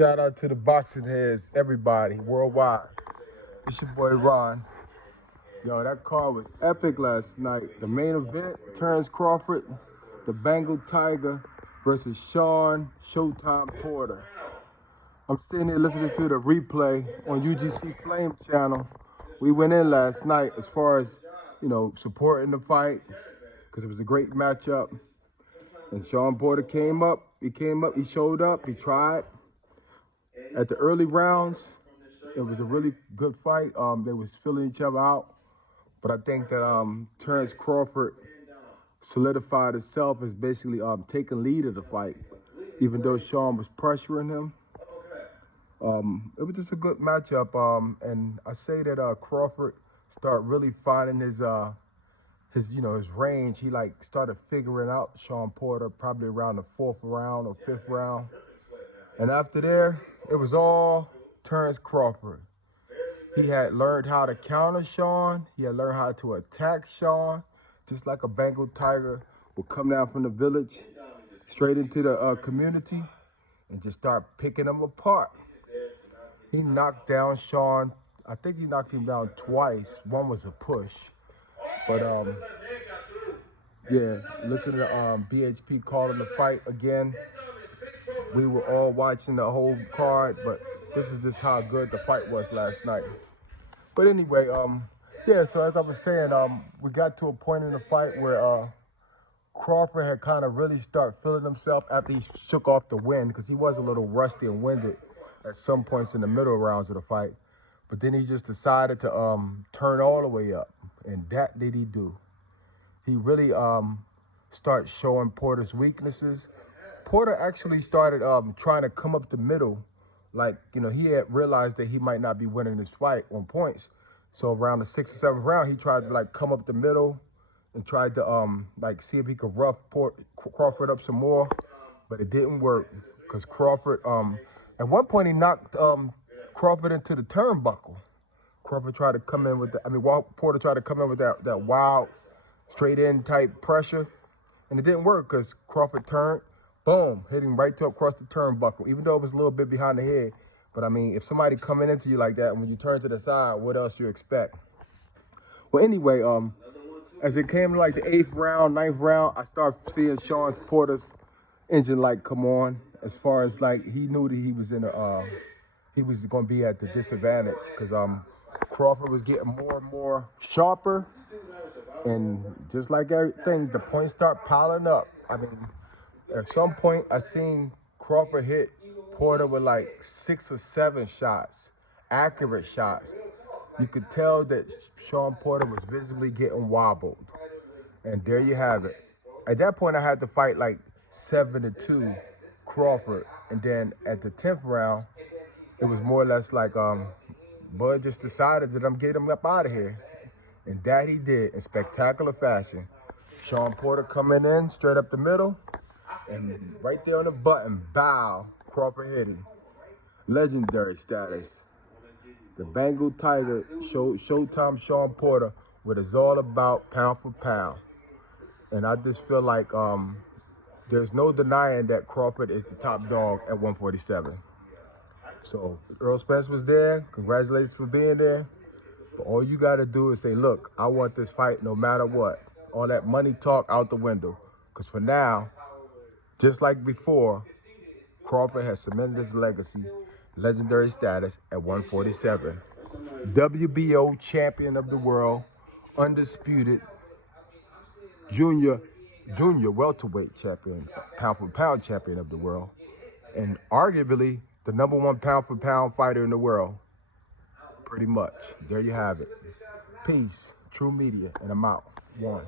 Shout out to the boxing heads, everybody, worldwide. It's your boy Ron. Yo, that card was epic last night. The main event, Terance Crawford, the Bengal Tiger versus Shawn Showtime Porter. I'm sitting here listening to the replay on UGC Flame channel. We went in last night as far as, supporting the fight because it was a great matchup. And Shawn Porter came up, he showed up, he tried. At the early rounds, it was a really good fight. They was filling each other out. But I think that Terance Crawford solidified itself as basically taking lead of the fight, even though Shawn was pressuring him. It was just a good matchup. And I say that Crawford started really finding his range. He started figuring out Shawn Porter probably around the 4th round or 5th round. And after there, it was all Terance Crawford. He had learned how to counter Shawn. He had learned how to attack Shawn, just like a Bengal tiger would come down from the village straight into the community and just start picking them apart. He knocked down Shawn. I think he knocked him down twice. One was a push. But yeah, listen to BHP calling the fight again. We were all watching the whole card, but this is just how good the fight was last night. But anyway, yeah, so as I was saying, we got to a point in the fight where Crawford had kind of really started feeling himself after he shook off the wind, because he was a little rusty and winded at some points in the middle rounds of the fight. But then he just decided to turn all the way up, and that did he do. He really started showing Porter's weaknesses. Porter actually started trying to come up the middle. He had realized that he might not be winning this fight on points. So around the 6th or 7th round, he tried to come up the middle and tried to see if he could rough Crawford up some more. But it didn't work because Crawford, at one point he knocked Crawford into the turnbuckle. Crawford tried to come in with Porter tried to come in with that wild, straight in type pressure. And it didn't work because Crawford turned. Boom, hit him right across the turnbuckle, even though it was a little bit behind the head. But, if somebody coming into you like that, when you turn to the side, what else you expect? Well, anyway, as it came to the 8th round, 9th round, I started seeing Shawn Porter's engine light come on. As far as, he knew that he was he was going to be at the disadvantage because Crawford was getting more and more sharper. And just like everything, the points start piling up. At some point, I seen Crawford hit Porter with 6 or 7 shots, accurate shots. You could tell that Shawn Porter was visibly getting wobbled. And there you have it. At that point, I had to fight 7-2 Crawford. And then at the 10th round, it was more or less Bud just decided that I'm getting him up out of here. And that he did in spectacular fashion. Shawn Porter coming in straight up the middle. And right there on the button, bow, Crawford hit him. Legendary status. The Bengal Tiger, Showtime Shawn Porter, what it's all about, pound for pound. And I just feel like there's no denying that Crawford is the top dog at 147. So Earl Spence was there. Congratulations for being there. But all you got to do is say, look, I want this fight no matter what. All that money talk out the window. Because for now, just like before, Crawford has cemented his legacy, legendary status at 147. WBO champion of the world, undisputed junior welterweight champion, pound for pound champion of the world, and arguably the #1 pound for pound fighter in the world. Pretty much. There you have it. Peace. True Media, and I'm out. 1.